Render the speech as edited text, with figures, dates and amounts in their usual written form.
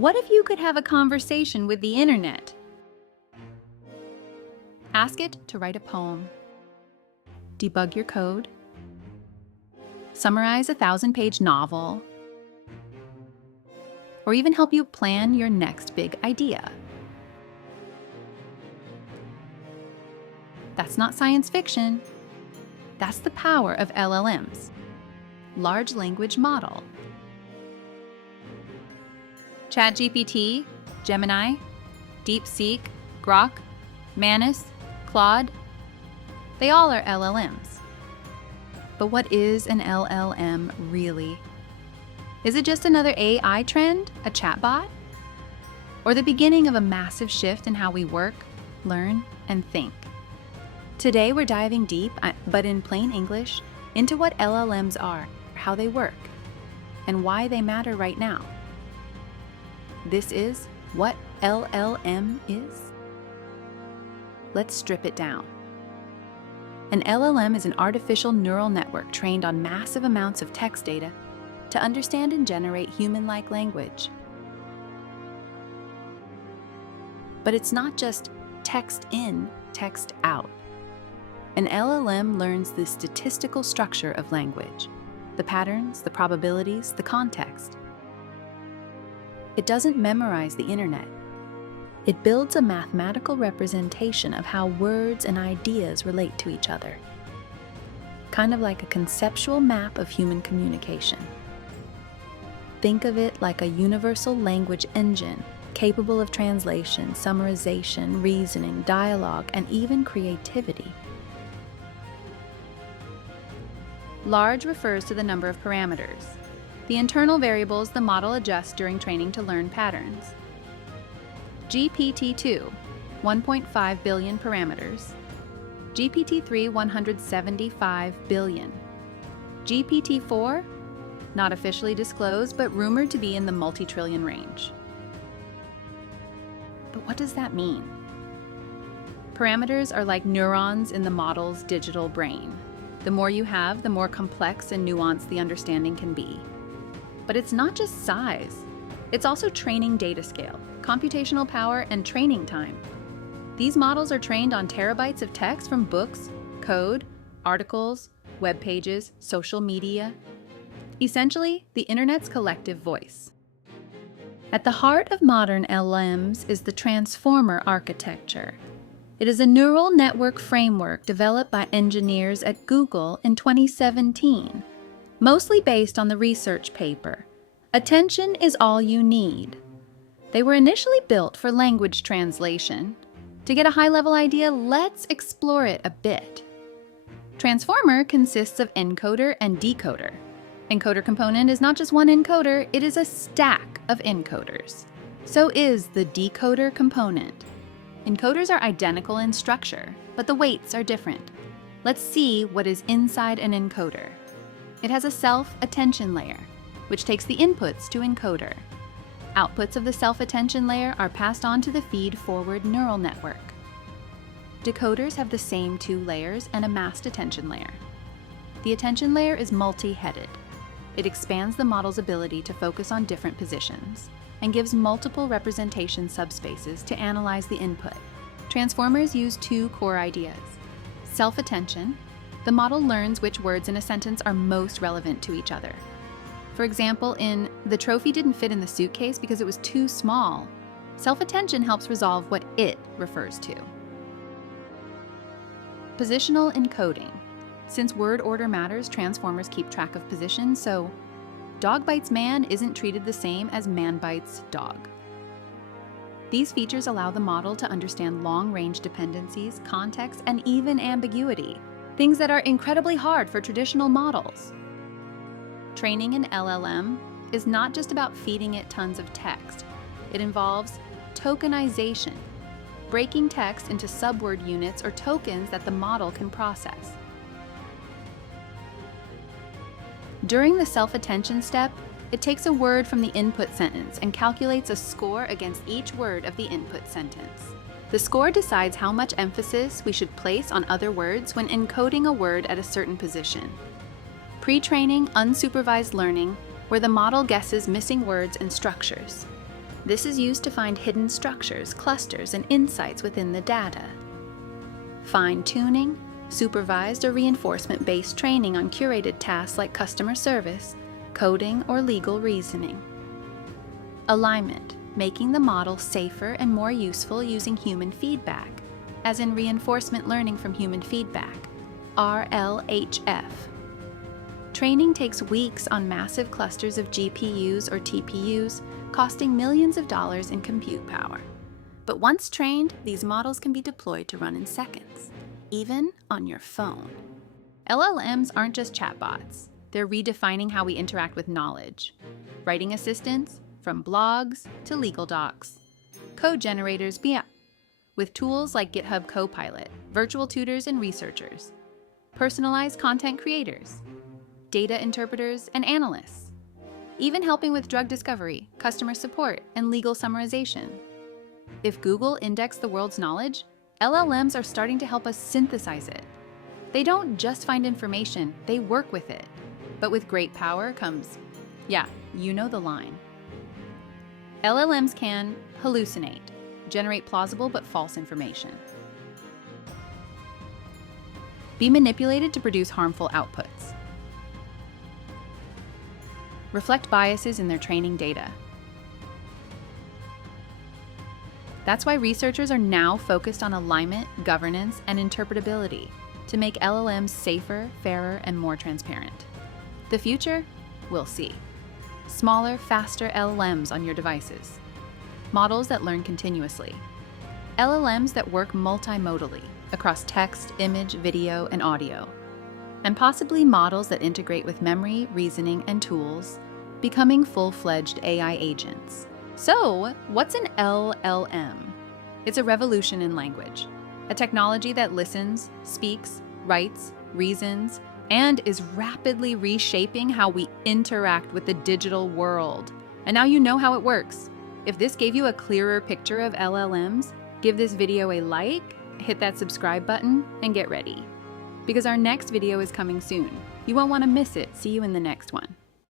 What if you could have a conversation with the internet? Ask it to write a poem, debug your code, summarize a 1,000-page novel, or even help you plan your next big idea. That's not science fiction. That's the power of LLMs, large language model. ChatGPT, Gemini, DeepSeek, Grok, Manus, Claude, they all are LLMs. But what is an LLM really? Is it just another AI trend, a chatbot? Or the beginning of a massive shift in how we work, learn, and think? Today we're diving deep, but in plain English, into what LLMs are, how they work, and why they matter right now. This is what LLM is. Let's strip it down. An LLM is an artificial neural network trained on massive amounts of text data to understand and generate human-like language. But it's not just text in, text out. An LLM learns the statistical structure of language, the patterns, the probabilities, the context. It doesn't memorize the internet. It builds a mathematical representation of how words and ideas relate to each other, kind of like a conceptual map of human communication. Think of it like a universal language engine, capable of translation, summarization, reasoning, dialogue, and even creativity. Large refers to the number of parameters, the internal variables the model adjusts during training to learn patterns. GPT-2, 1.5 billion parameters. GPT-3, 175 billion. GPT-4, not officially disclosed, but rumored to be in the multi-trillion range. But what does that mean? Parameters are like neurons in the model's digital brain. The more you have, the more complex and nuanced the understanding can be. But it's not just size. It's also training data scale, computational power, and training time. These models are trained on terabytes of text from books, code, articles, web pages, social media. Essentially, the internet's collective voice. At the heart of modern LLMs is the transformer architecture. It is a neural network framework developed by engineers at Google in 2017, mostly based on the research paper, "Attention is all you need." They were initially built for language translation. To get a high-level idea, let's explore it a bit. Transformer consists of encoder and decoder. Encoder component is not just one encoder, it is a stack of encoders. So is the decoder component. Encoders are identical in structure, but the weights are different. Let's see what is inside an encoder. It has a self-attention layer, which takes the inputs to encoder. Outputs of the self-attention layer are passed on to the feed-forward neural network. Decoders have the same two layers and a masked attention layer. The attention layer is multi-headed. It expands the model's ability to focus on different positions and gives multiple representation subspaces to analyze the input. Transformers use two core ideas. Self-attention. The model learns which words in a sentence are most relevant to each other. For example, in "the trophy didn't fit in the suitcase because it was too small," self-attention helps resolve what it refers to. Positional encoding. Since word order matters, transformers keep track of position, so dog bites man isn't treated the same as man bites dog. These features allow the model to understand long-range dependencies, context, and even ambiguity, things that are incredibly hard for traditional models. Training an LLM is not just about feeding it tons of text. It involves tokenization, breaking text into subword units or tokens that the model can process. During the self-attention step, it takes a word from the input sentence and calculates a score against each word of the input sentence. The score decides how much emphasis we should place on other words when encoding a word at a certain position. Pre-training, unsupervised learning, where the model guesses missing words and structures. This is used to find hidden structures, clusters, and insights within the data. Fine-tuning, supervised or reinforcement-based training on curated tasks like customer service, coding, or legal reasoning. Alignment, making the model safer and more useful using human feedback, as in reinforcement learning from human feedback, RLHF. Training takes weeks on massive clusters of GPUs or TPUs, costing millions of dollars in compute power. But once trained, these models can be deployed to run in seconds, even on your phone. LLMs aren't just chatbots. They're redefining how we interact with knowledge. Writing assistants, from blogs to legal docs. Code generators, with tools like GitHub Copilot, virtual tutors and researchers. Personalized content creators, data interpreters and analysts. Even helping with drug discovery, customer support, and legal summarization. If Google indexed the world's knowledge, LLMs are starting to help us synthesize it. They don't just find information, they work with it. But with great power comes, you know the line. LLMs can hallucinate, generate plausible but false information. Be manipulated to produce harmful outputs. Reflect biases in their training data. That's why researchers are now focused on alignment, governance, and interpretability to make LLMs safer, fairer, and more transparent. The future? We'll see. Smaller, faster LLMs on your devices. Models that learn continuously. LLMs that work multimodally across text, image, video, and audio. And possibly models that integrate with memory, reasoning, and tools, becoming full-fledged AI agents. So, what's an LLM? It's a revolution in language, a technology that listens, speaks, writes, reasons, and is rapidly reshaping how we interact with the digital world. And now you know how it works. If this gave you a clearer picture of LLMs, give this video a like, hit that subscribe button, and get ready. Because our next video is coming soon. You won't want to miss it. See you in the next one.